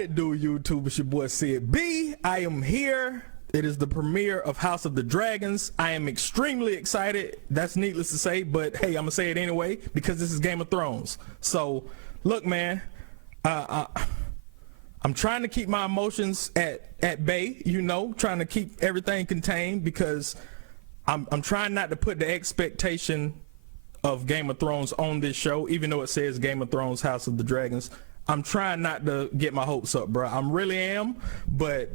it do, YouTube? It's your boy Sid B. I am here. It is the premiere of House of the Dragons. I am extremely excited. That's needless to say, but hey, I'm gonna say it anyway because this is Game of Thrones. So, look, man, I'm trying to keep my emotions at bay. You know, trying to keep everything contained because I'm trying not to put the expectation of Game of Thrones on this show, even though it says Game of Thrones House of the Dragons. I'm trying not to get my hopes up, bro. I really am, but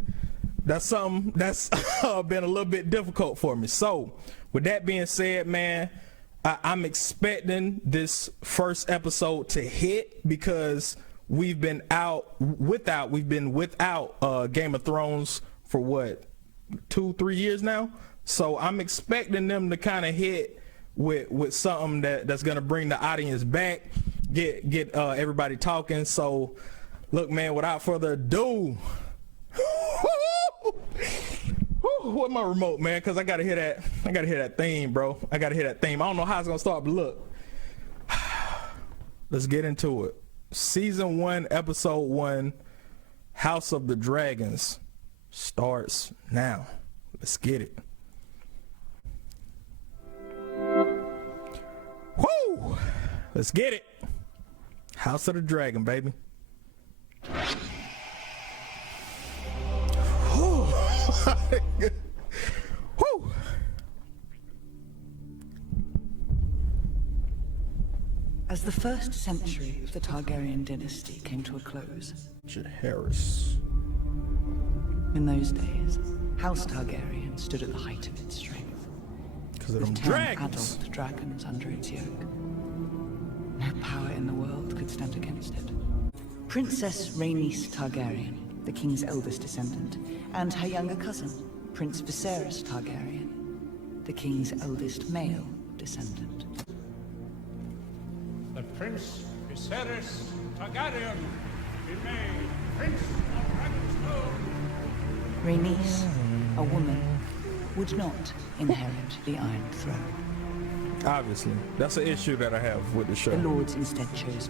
that's something that's been a little bit difficult for me. So with that being said, man, I'm expecting this first episode to hit because we've been without Game of Thrones for what, 2-3 years now. So I'm expecting them to kind of hit with something that's gonna bring the audience back, get everybody talking. So look, man, without further ado, what my remote, man, because I gotta hear that theme, bro. I gotta hear that theme. I don't know how it's gonna start, but look, let's get into it. Season 1, episode 1, House of the Dragons starts now. Let's get it. Woo! Let's get it. House of the Dragon, baby. Woo! Woo! As the first century of the Targaryen dynasty came to a close, Jaehaerys. In those days, House Targaryen stood at the height of its strength. Because of them With 10 dragons. adult dragons under its yoke. No power in the world could stand against it. Princess Rhaenys Targaryen, the king's eldest descendant, and her younger cousin, Prince Viserys Targaryen, the king's eldest male descendant. That Prince Viserys Targaryen be made Prince of Dragonstone. Rhaenys, a woman, would not inherit the Iron Throne. Obviously, that's an issue that I have with the show. The Lords instead chose.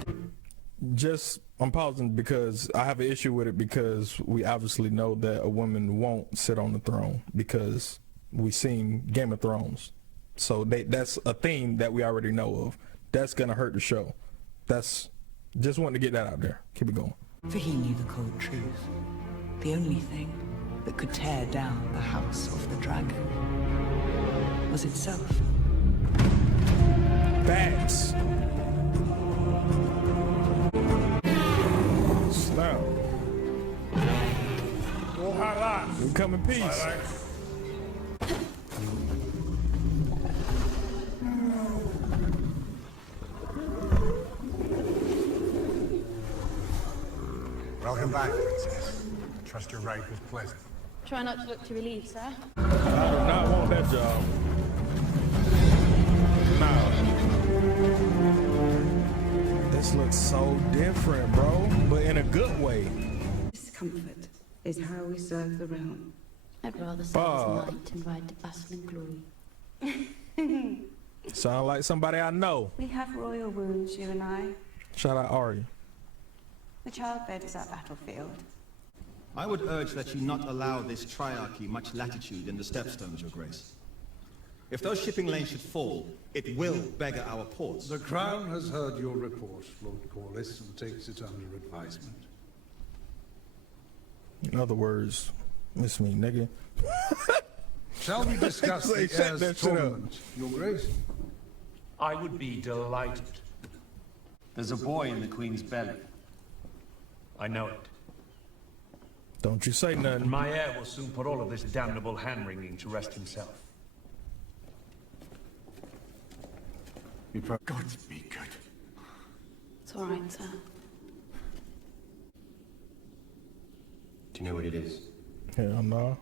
I'm pausing because I have an issue with it because we obviously know that a woman won't sit on the throne because we've seen Game of Thrones. So that's a theme that we already know of. That's gonna hurt the show. Just wanted to get that out there. Keep it going. For he knew the cold truth. The only thing that could tear down the House of the Dragon was itself. Facts. Snap. We come in peace. Welcome back, Princess. Trust your ride was pleasant. Try not to look too relieved, sir. I do not want that job. No. This looks so different, bro, but in a good way. Discomfort is how we serve the realm. I'd rather serve as knight and ride to battle and glory. Sound like somebody I know. We have royal wounds, you and I. Shout out Ari. The childbed is our battlefield. I would urge that you not allow this triarchy much latitude in the stepstones, Your Grace. If those shipping lanes should fall, it will beggar our ports. The Crown has heard your report, Lord Corlys, and takes it under advisement. In other words, miss me, nigga. Shall we discuss the Shut that heir's shit up. tournament, Your Grace? I would be delighted. There's a boy in the Queen's belly. I know it. Don't you say And nothing. my heir will soon put all of this damnable hand-wringing to rest himself. God be good. It's all right, sir. Do you know what it is? Hell no.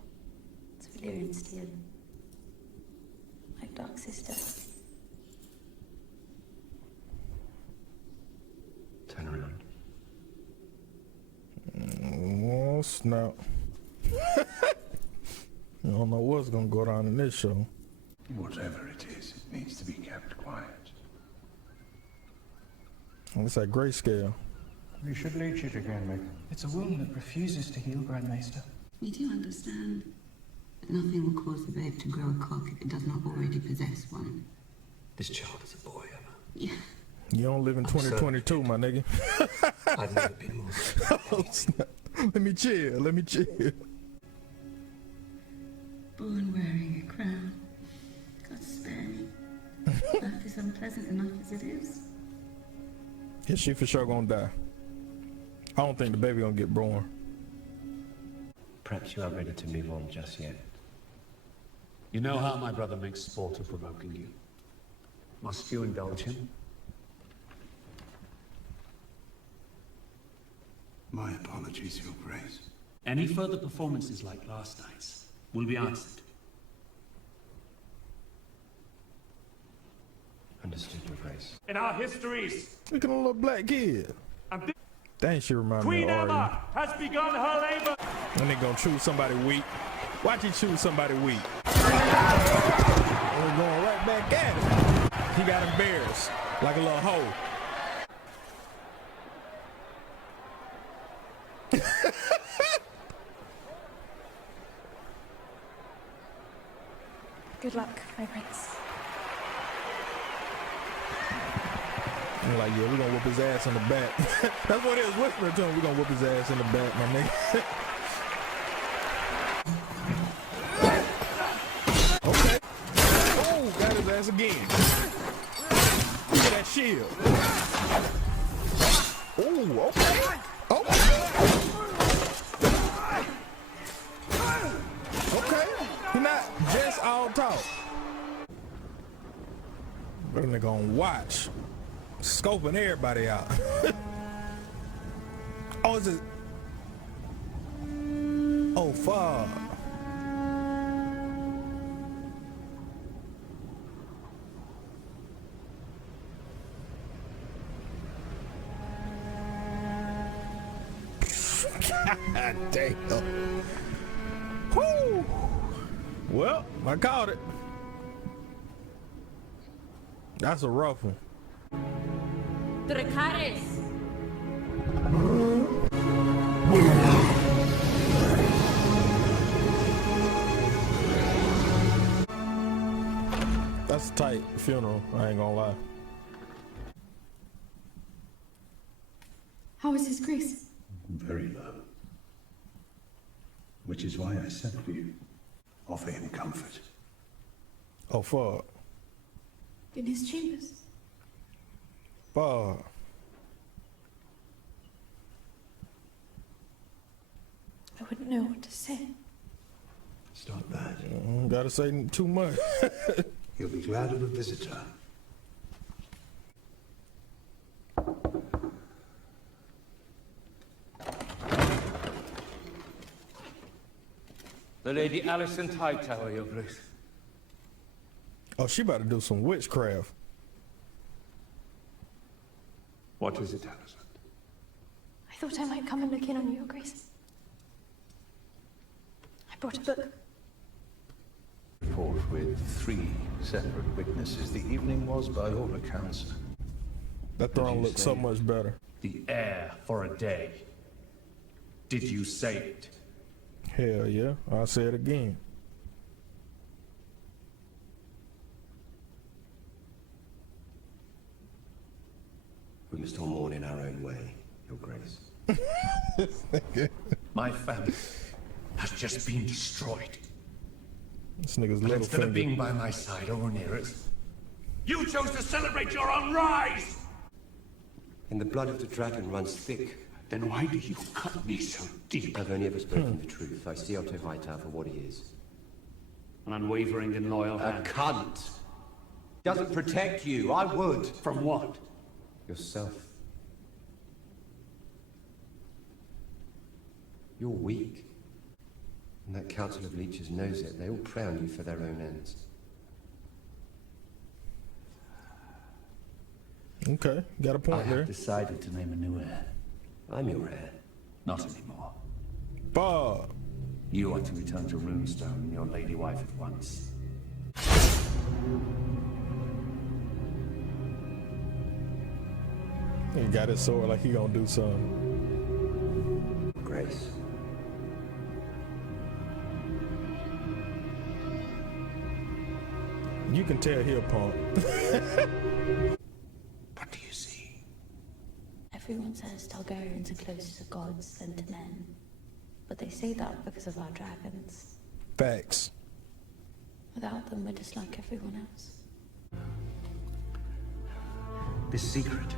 It's Valyrian steel. My dark sister. Turn around. Oh, snap. You don't know what's gonna go down in this show. Whatever it is, it needs to be kept quiet. It's like grayscale. You should leech it again, Mick. It's a wound that refuses to heal, Grandmaster. You do understand that nothing will cause the babe to grow a cock if it does not already possess one. This child is a boy, Emma. Yeah. You don't live in 2022, my nigga. I've never been more. Oh, snap. Let me chill. Let me chill. Born wearing a crown. God spare me. Life is unpleasant enough as it is. His shit for sure gonna die. I don't think the baby gonna get born. Perhaps you aren't ready to move on just yet. You know how my brother makes sport of provoking you. Must you indulge him? My apologies, Your Grace. Any further performances like last night's will be answered. Understood, Your Grace. In our histories, Look at a little black kid. Dang, she remind me Queen of Arya. Emma has begun her labor. And they gonna choose somebody weak. Watch he choose somebody weak. And we're going right back at him. He got embarrassed like a little hoe. Good luck, my prince. I'm like, yeah, we're gonna whoop his ass in the back. That's what it was whispering to him. We're gonna whoop his ass in the back, my nigga. Okay. Oh, got his ass again. Look at that shield. Oh, okay. Okay. He not just all talk. But they're gonna watch. Scoping everybody out. Oh, is it? Oh, fuck. God damn. Whew. Well, I caught it. That's a rough one. Dracarys! That's a tight funeral, I ain't gonna lie. How is his grace? Very low. Which is why I sent for you. Offer him comfort. Oh, fuck. In his chambers? Fuck. I wouldn't know what to say. It's not bad. Gotta say too much. He'll be glad of a visitor. The Lady Alicent Hightower, Your Grace. Oh, she about to do some witchcraft. What is it, Alicent? I thought I might come and look in on you, Your Grace. I brought a book. Report with 3 separate witnesses. The evening was, by all accounts. That throne looks so much better. The heir for a day. Did you say it? Hell yeah, I'll say it again. We must all mourn in our own way, Your Grace. My family has just been destroyed. This nigga's But little instead of finger. being by my side or near us, you chose to celebrate your own rise! In the blood of the dragon runs thick. Then why do you cut me so deep? I've only ever spoken the truth. I see Otto Hightower for what he is. An unwavering and loyal A hand. cunt! Doesn't protect you. I would. From what? Yourself. You're weak. And that Council of Leeches knows it. They all prey on you for their own ends. Okay, got a I point there. have decided to name a new heir. I'm your heir. Not anymore. Bob. You are to return to Runestone and your lady wife at once. He got his sword like he gonna do something. Grace. You can tell he a punk. What do you see? Everyone says Targaryens are closer to gods than to men. But they say that because of our dragons. Facts. Without them, we're just like everyone else. This secret,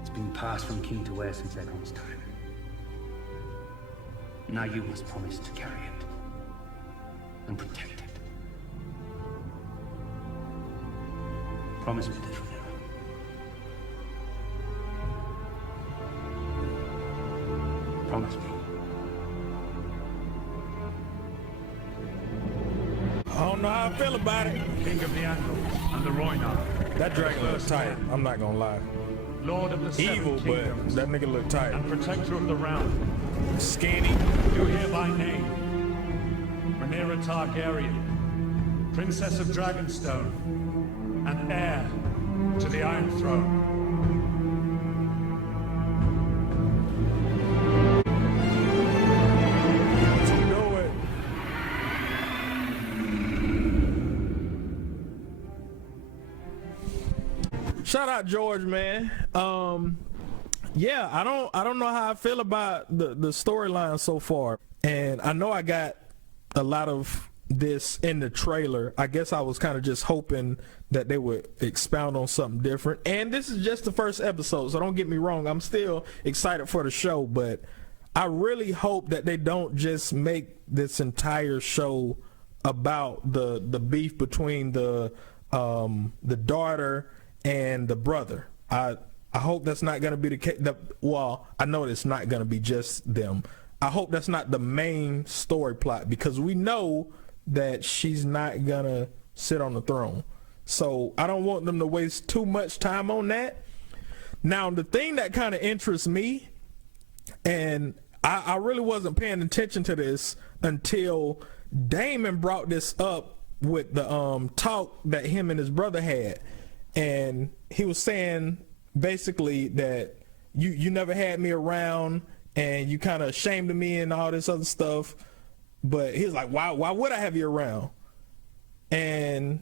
it's been passed from king to heir since Aegon's time. Now you must promise to carry it and protect it. Promise me this, Rhaenyra. Promise me. I don't know how I feel about it. King of the Andal and the Rhoynar. That dragon looks tight. I'm not gonna lie. Lord of the Evil, Seven but Kingdoms that nigga look tight. and protector of the realm. Skinny. You hereby name Rhaenyra Targaryen, Princess of Dragonstone, and heir to the Iron Throne. You know it. Shout out George, man. Yeah, I don't know how I feel about the storyline so far. And I know I got a lot of this in the trailer. I guess I was kind of just hoping that they would expound on something different. And this is just the first episode, so don't get me wrong. I'm still excited for the show, but I really hope that they don't just make this entire show about the beef between the daughter and the brother. I hope that's not going to be the case. Well, I know it's not going to be just them. I hope that's not the main story plot, because we know that she's not going to sit on the throne. So I don't want them to waste too much time on that. Now, the thing that kind of interests me, and I really wasn't paying attention to this until Daemon brought this up with the talk that him and his brother had. And he was saying basically that you never had me around and you kind of ashamed of me and all this other stuff. But he was like, why would I have you around? And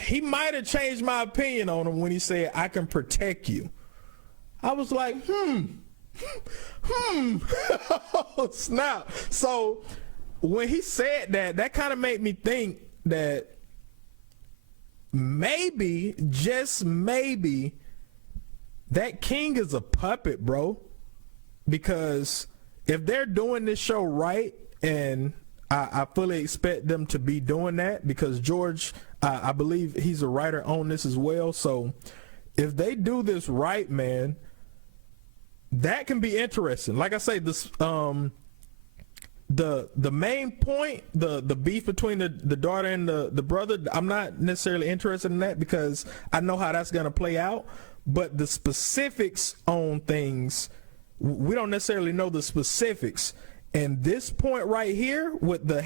he might have changed my opinion on him when he said, I can protect you. I was like, oh, snap. So when he said that, that kind of made me think that maybe, just maybe, that king is a puppet, bro. Because if they're doing this show right, and I fully expect them to be doing that, because George, I believe he's a writer on this as well. So if they do this right, man, that can be interesting. Like I say, this the main point, the beef between the daughter and the brother, I'm not necessarily interested in that, because I know how that's going to play out. But the specifics on things, we don't necessarily know the specifics. And this point right here with the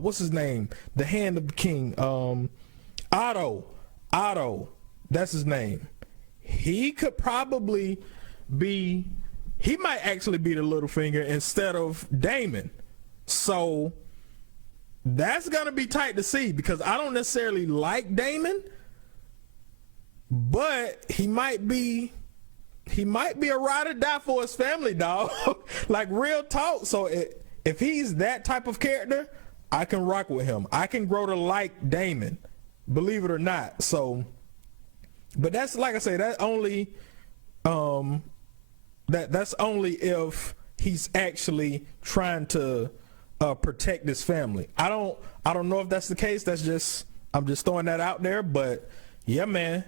what's his name? The Hand of the King. Otto, that's his name. He could probably be, he might actually be the Littlefinger instead of Daemon. So that's gonna be tight to see, because I don't necessarily like Daemon, but he might be a ride or die for his family, dog. Like, real talk. So if he's that type of character, I can rock with him. I can grow to like Daemon, believe it or not. So, but that's, like I say, that only that's only if he's actually trying to protect his family. I don't know if that's the case. That's just, I'm just throwing that out there. But yeah, man,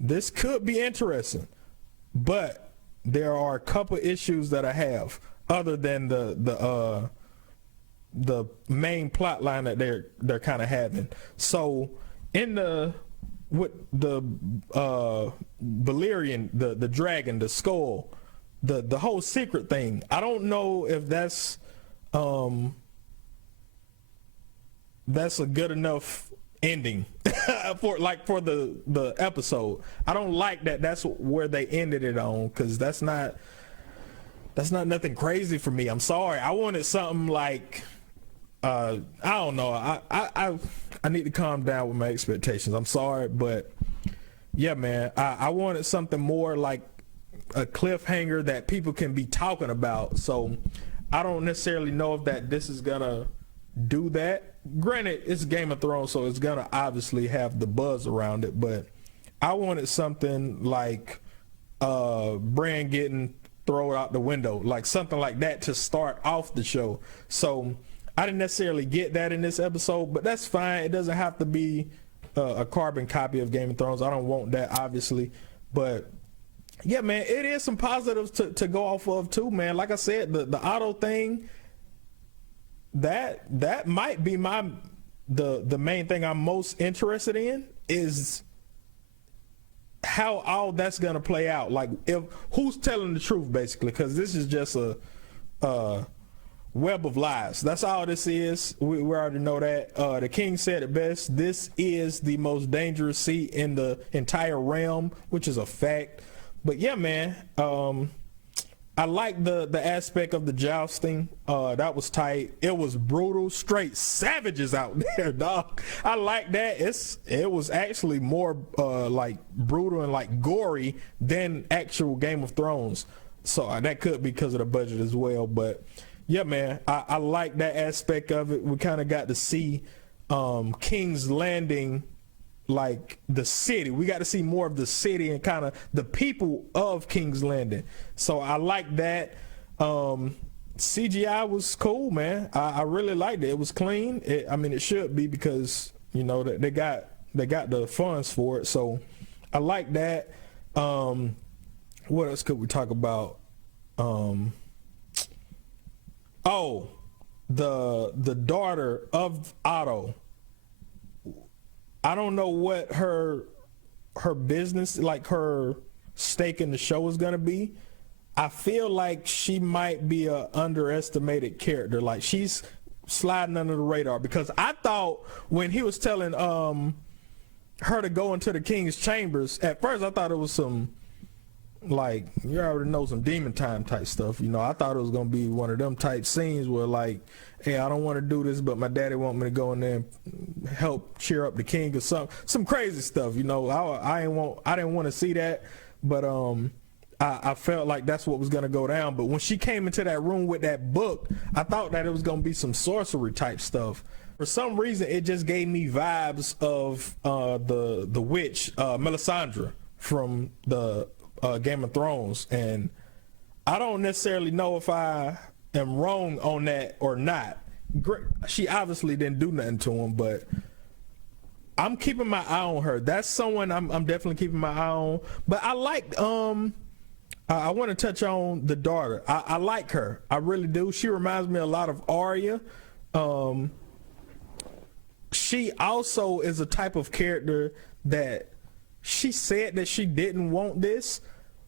this could be interesting, but there are a couple issues that I have other than the main plot line that they're kind of having. So in with the Valyrian, the dragon, the skull, the whole secret thing, I don't know if that's a good enough ending for the episode. I don't like that that's where they ended it on, because that's not nothing crazy for me. I'm sorry. I wanted something like I don't know. I need to calm down with my expectations. I'm sorry, but yeah, man, I wanted something more like a cliffhanger that people can be talking about. So I don't necessarily know if this is gonna do that. Granted, it's Game of Thrones, so it's gonna obviously have the buzz around it, but I wanted something like Bran getting thrown out the window, like something like that to start off the show. So I didn't necessarily get that in this episode, but that's fine. It doesn't have to be a carbon copy of Game of Thrones. I don't want that, obviously, but yeah, man, it is some positives to go off of too, man. Like I said, the Otto thing, that might be the main thing I'm most interested in, is how all that's gonna play out. Like, if who's telling the truth, basically, because this is just a web of lies. That's all this is. We already know that. The king said it best. This is the most dangerous seat in the entire realm, which is a fact. But yeah, man, I like the aspect of the jousting. That was tight. It was brutal, straight savages out there, dog. I like that. It was actually more like brutal and like gory than actual Game of Thrones. So that could be because of the budget as well. But yeah, man, I like that aspect of it. We kind of got to see King's Landing, like the city. We got to see more of the city and kind of the people of King's Landing. So I like that. CGI was cool, man. I really liked it. It was clean. I mean, it should be, because you know that they got the funds for it. So I like that. What else could we talk about? Oh, the daughter of Otto. I don't know what her business, like her stake in the show, is gonna be. I feel like she might be a underestimated character. Like, she's sliding under the radar, because I thought when he was telling her to go into the king's chambers, at first I thought it was some, like, you already know, some demon time type stuff. You know, I thought it was gonna be one of them type scenes where, like, hey, I don't want to do this, but my daddy want me to go in there and help cheer up the king or some crazy stuff. You know, I didn't want to see that, but I felt like that's what was gonna go down. But when she came into that room with that book, I thought that it was gonna be some sorcery type stuff. For some reason, it just gave me vibes of the witch Melisandre from the Game of Thrones, and I don't necessarily know if I am wrong on that or not. She obviously didn't do nothing to him, but I'm keeping my eye on her. That's someone I'm definitely keeping my eye on. But I like I want to touch on the daughter. I like her. I really do. She reminds me a lot of Arya. She also is a type of character that she said that she didn't want this,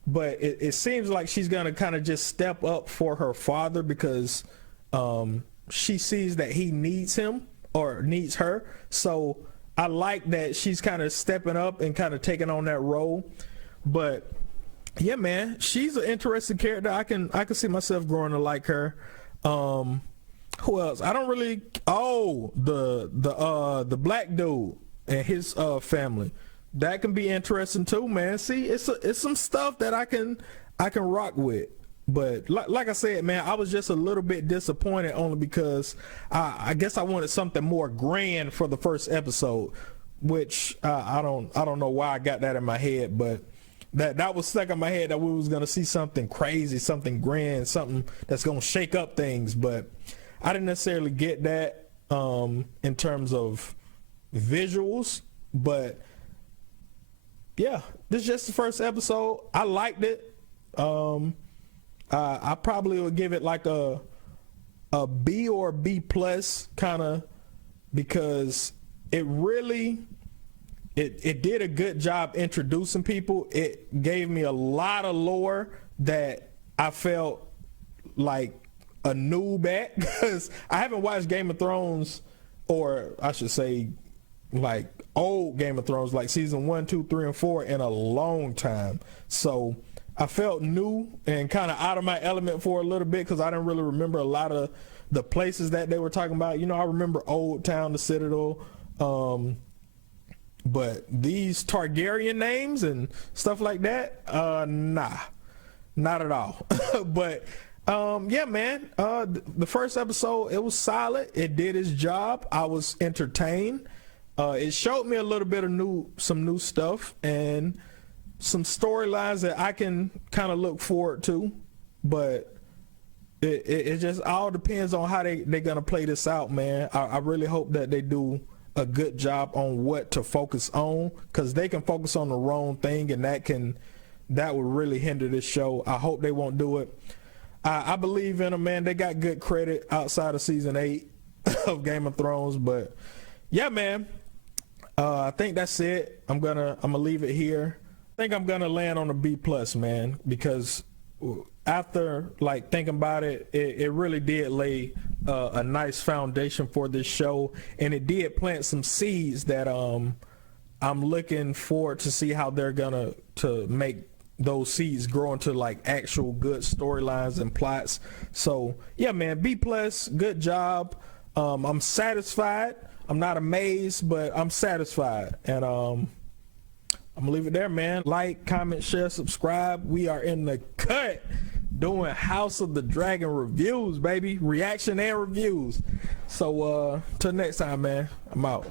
but it seems like she's gonna kind of just step up for her father, because she sees that he needs him or needs her. So I like that she's kind of stepping up and kind of taking on that role. But yeah, man, she's an interesting character. I can see myself growing to like her. Who else? I don't really. Oh, the black dude and his family. That can be interesting too, man. See, it's some stuff that I can rock with. But like I said, man, I was just a little bit disappointed, only because I guess I wanted something more grand for the first episode, which I don't know why I got that in my head, but that was stuck in my head, that we was gonna see something crazy, something grand, something that's gonna shake up things. But I didn't necessarily get that in terms of visuals. But yeah, this is just the first episode. I liked it. I probably would give it like a B or B plus kind of, because it really it did a good job introducing people. It gave me a lot of lore that I felt like a noob at, because I haven't watched Game of Thrones, or I should say old Game of Thrones, like season 1, 2, 3, and 4 in a long time. So I felt new and kind of out of my element for a little bit because I didn't really remember a lot of the places that they were talking about. You know, I remember Old Town, the Citadel, but these Targaryen names and stuff like that, nah, not at all. But yeah, man, the first episode, it was solid. It did its job. I was entertained. It showed me a little bit of some new stuff and some storylines that I can kind of look forward to, but it just all depends on how they're gonna play this out, man. I really hope that they do a good job on what to focus on, because they can focus on the wrong thing, and that would really hinder this show. I hope they won't do it. I believe in them, man. They got good credit outside of season 8 of Game of Thrones, but yeah, man. I think that's it. I'm gonna leave it here. I think I'm gonna land on a B+, man, because after like thinking about it, it really did lay a nice foundation for this show, and it did plant some seeds that I'm looking forward to see how they're gonna make those seeds grow into like actual good storylines and plots. So yeah, man, B+, good job. I'm satisfied. I'm not amazed, but I'm satisfied, and I'm gonna leave it there, man. Like, comment, share, subscribe. We are in the cut doing House of the Dragon reviews, baby. Reaction and reviews. So till next time, man, I'm out.